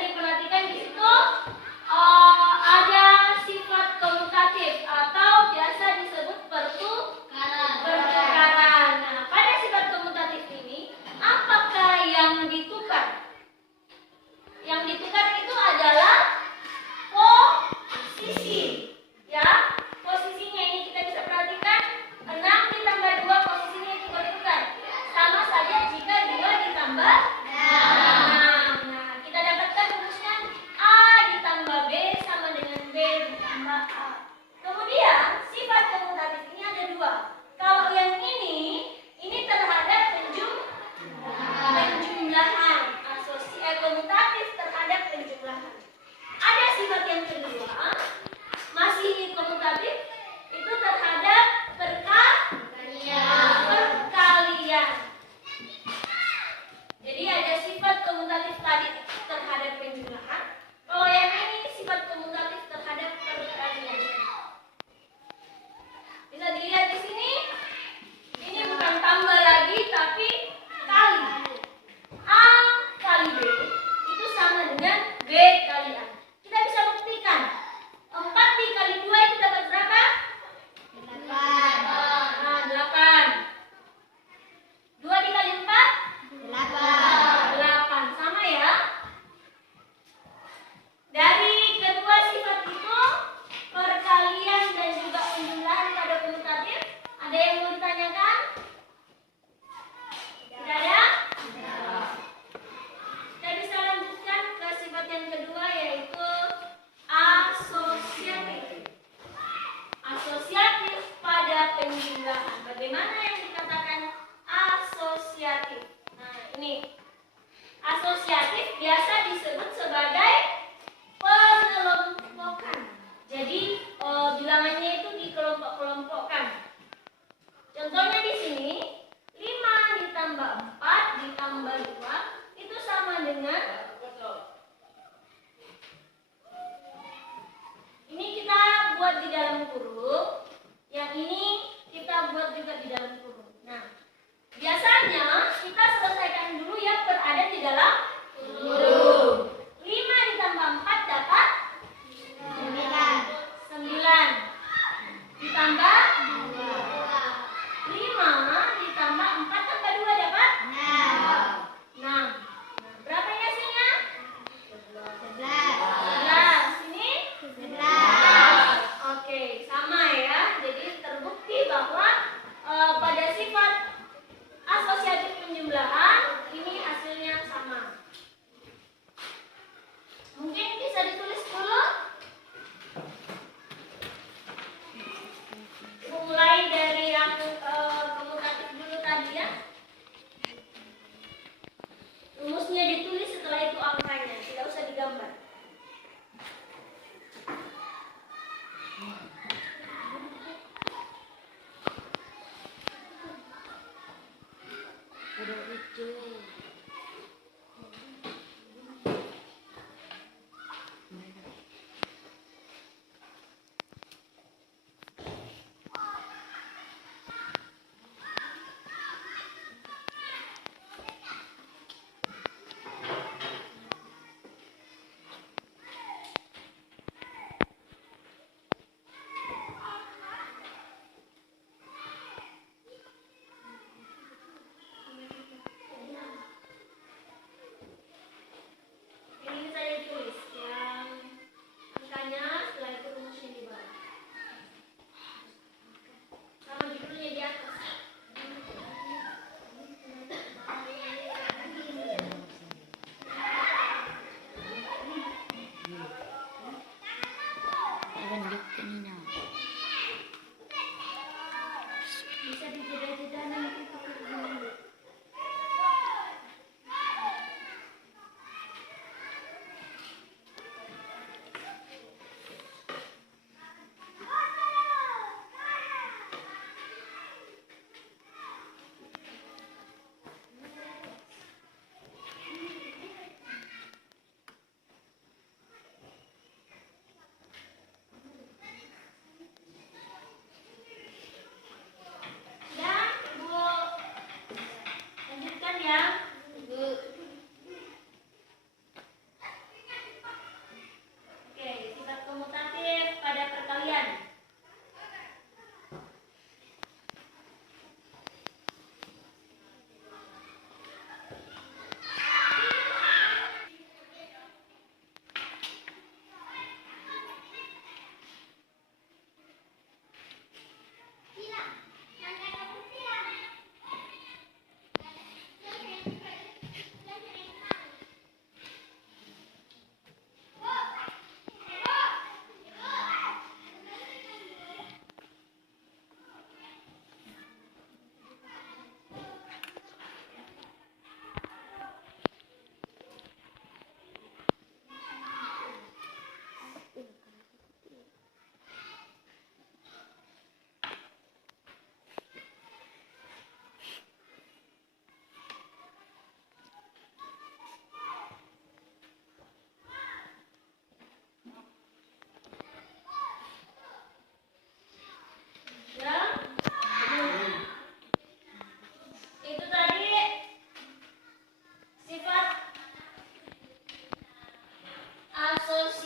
diperhatikan di situ ada sifat komutatif atau biasa disebut pertukaran. Nah, pada sifat komutatif ini, apakah yang ditukar? Yang ditukar itu adalah posisi. Ya, posisinya ini kita bisa perhatikan 6 ditambah 2 posisinya itu bertukar. Sama saja jika 2 ditambah 6. Nah, kita dapatkan rumusnya A ditambah B sama dengan B ditambah A. Kemudian sifat komutatif ini ada 2. Kalau yang ini terhadap penjumlahan. Komutatif terhadap penjumlahan. Ada sifat yang kedua, masih komutatif, itu terhadap perkalian. Jadi ada sifat komutatif tadi terhadap penjumlahan. Kalau yang ini sifat komutatif terhadap perkalian. Bisa dilihat di sini. Ini bukan tambah lagi tapi kali. A kali B itu sama dengan B kali A. Kita bisa buktikan 4 dikali 2 itu dapat berapa? 8. Nah, 8. 2 dikali 4? 8. Sama ya. Dari kedua sifat itu, perkalian dan juga penjumlahan pada komutatif, ada yang mau ditanyakan? Tidak ada? Kita bisa lanjutkan ke sifat yang kedua,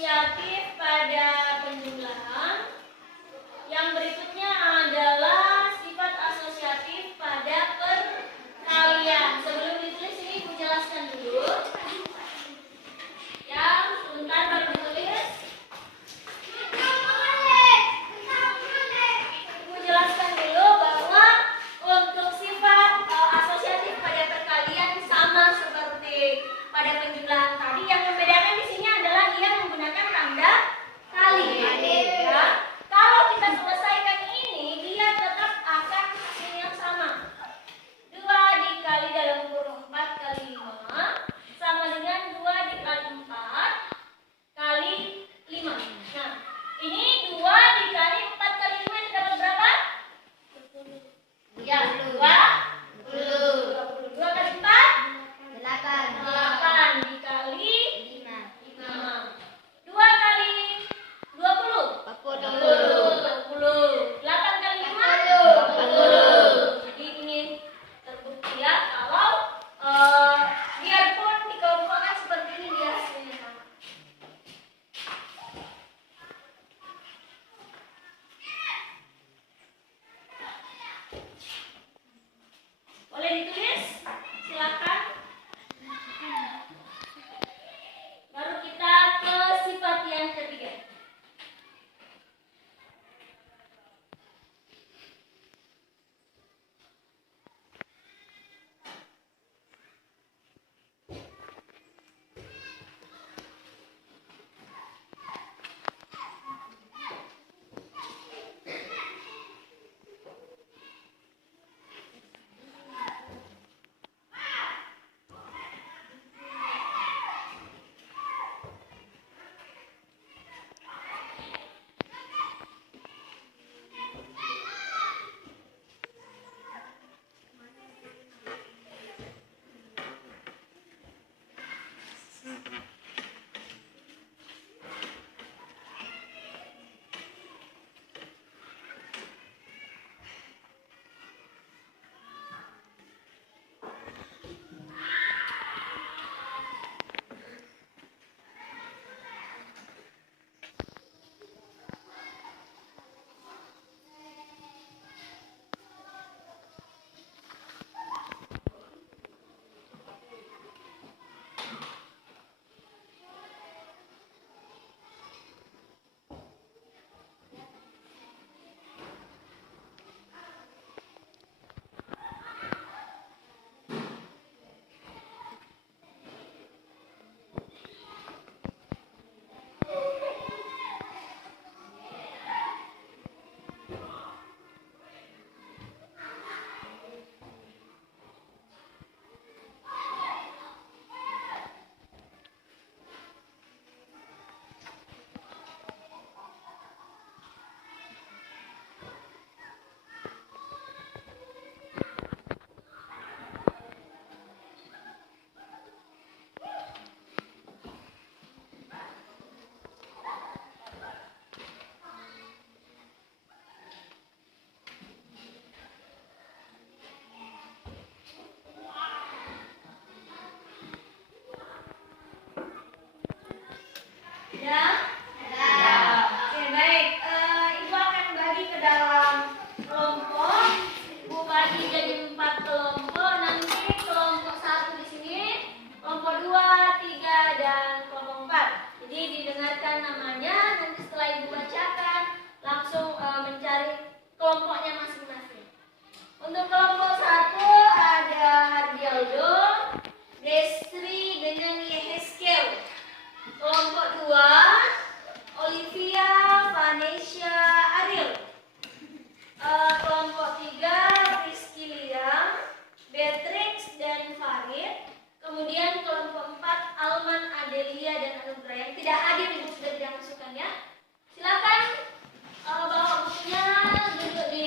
asosiatif pada penjumlahan. Yang berikutnya adalah sifat asosiatif pada perkalian. Sebelum ditulis ini Ibu jelaskan dulu. Yang sebentar baru ditulis. Ibu jelaskan dulu bahwa untuk sifat asosiatif pada perkalian sama seperti pada penjumlahan tadi. Yang membedakan di sini adalah dia menggunakan tanda kali. Ya. Kalau kita selesaikan ini, dia tetap akan hasil yang sama. 2 dikali dalam kurung 4 kali 5 sama dengan 2 dikali 4 kali 5. Nah, ini 2 dikali 4 kali 5 itu dapat berapa? Ya, 20. 2 kali 4? 8 dikali 5. 2 kali 20? 40. 8 kali 5? 40. Jadi ini terbukti ya kalau biarpun dikelompokkan seperti ini dia hasilnya sama. Boleh ditulis? Silakan. Baru kita ke sifat yang ketiga. Ya? Oke, baik. Ibu akan bagi ke dalam kelompok. Ibu bagi jadi 4 kelompok. Nanti kelompok 1 di sini, kelompok 2, 3, dan kelompok 4. Jadi didengarkan namanya. Nanti setelah Ibu bacakan, langsung mencari kelompoknya masing-masing. Untuk kelompok 1 ada Hardialdo, Destri dengan Yeheskel. Kelompok 2, Olivia, Vanessa, Ariel. Kelompok 3, Rizky Liam, Beatrix, dan Farid. Kemudian kelompok 4, Alman, Adelia, dan Anugrah. Yang tidak hadir Ibu sudah tidak masukkan ya. Silakan bawa bukunya, duduk di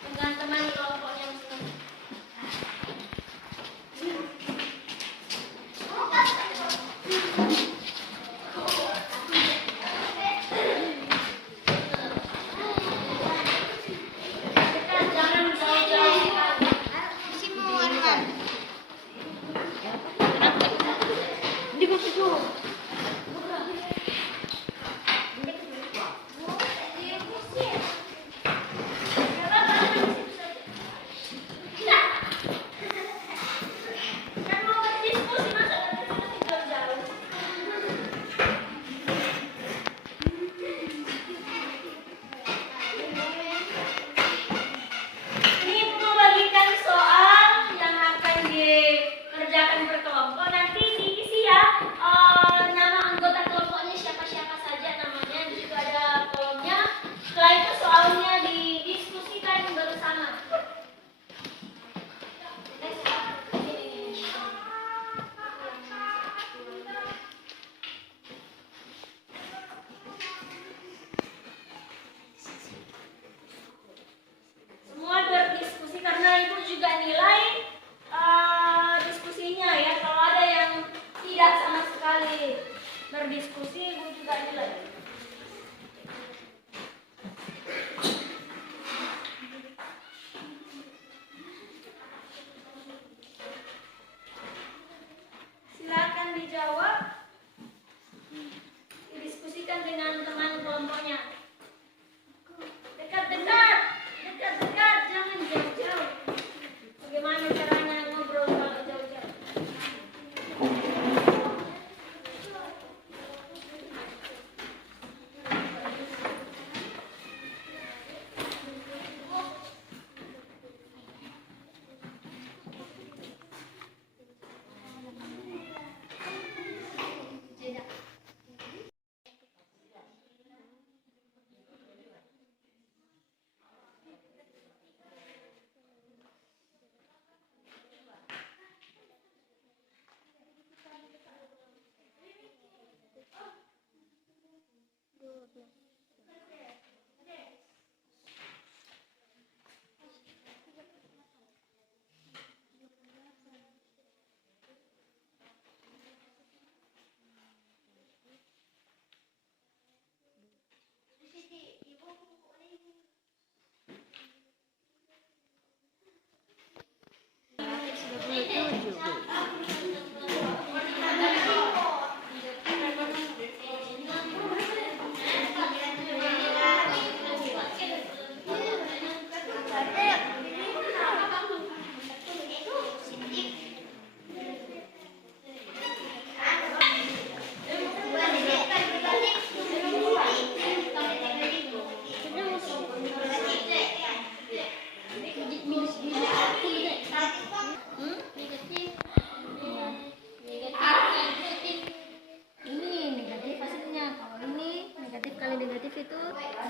dengan teman kelompoknya masing-masing. diskusi ibu juga nilai. Silakan dijawab, didiskusikan dengan teman kelompoknya. Dekat-dekat, dekat-dekat, jangan jauh-jauh. Bagaimana caranya ngobrol kalau jauh-jauh?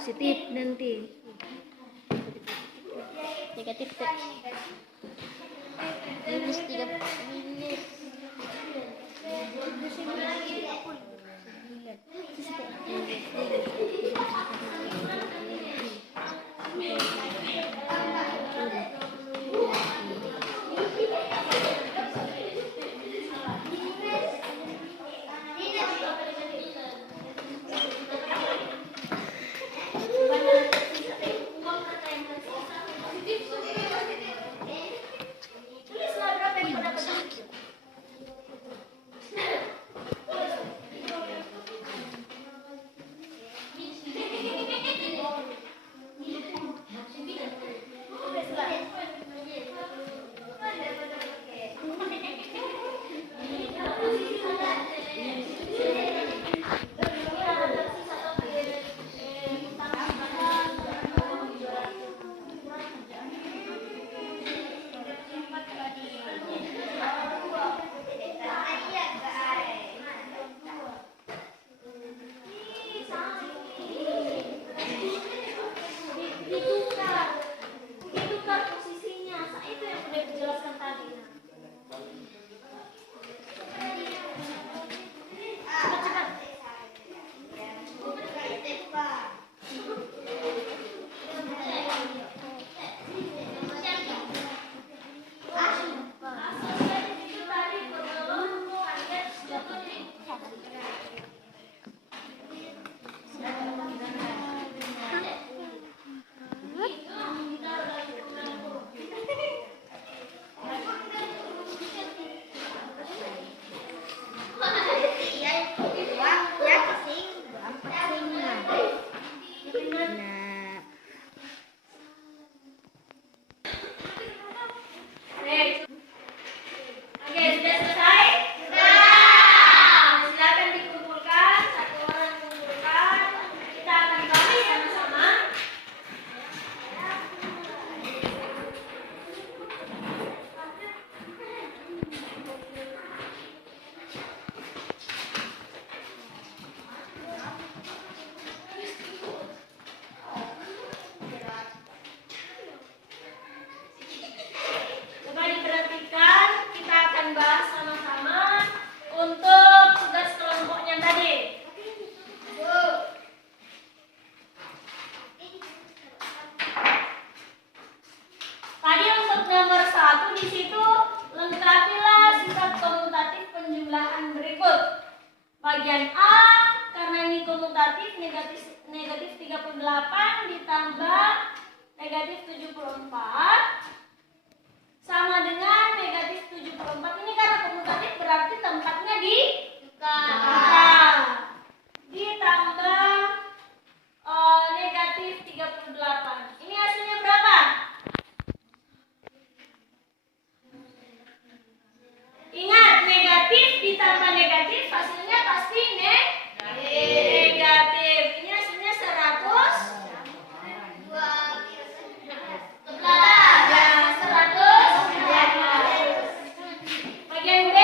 Positif nanti negatif minus 3 minus Tulislah berapa yang mendapat. kumulatif negatif 38 ditambah negatif 74 sama dengan negatif 74. Ini karena kumulatif berarti tempatnya di angka. Ditambah negatif 38. Ini hasilnya berapa? Ingat, negatif ditambah negatif hasilnya pasti negatif. Ini hasilnya 100. Ya, 100. Bagian B.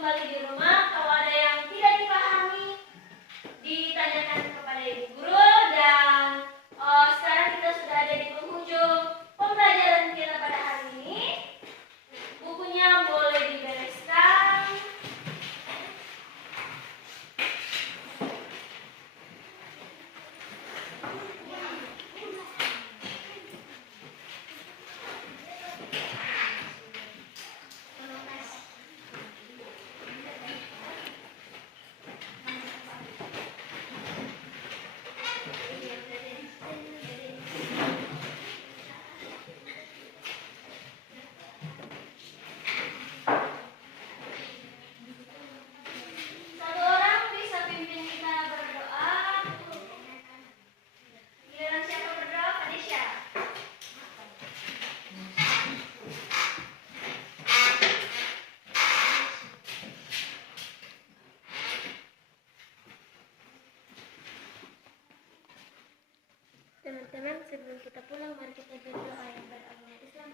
kembali di rumah. Kalau ada yang tidak dipahami, ditanyakan kepada ibu guru. Dan sekarang kita sudah ada di penghujung pembelajaran kita pada hari ini. Bukunya boleh dibereskan. Satu orang bisa pimpin kita berdoa. Giliran siapa berdoa? Fadisha. Teman-teman, sebelum kita pulang, mari kita berdoa yang beragama Islam.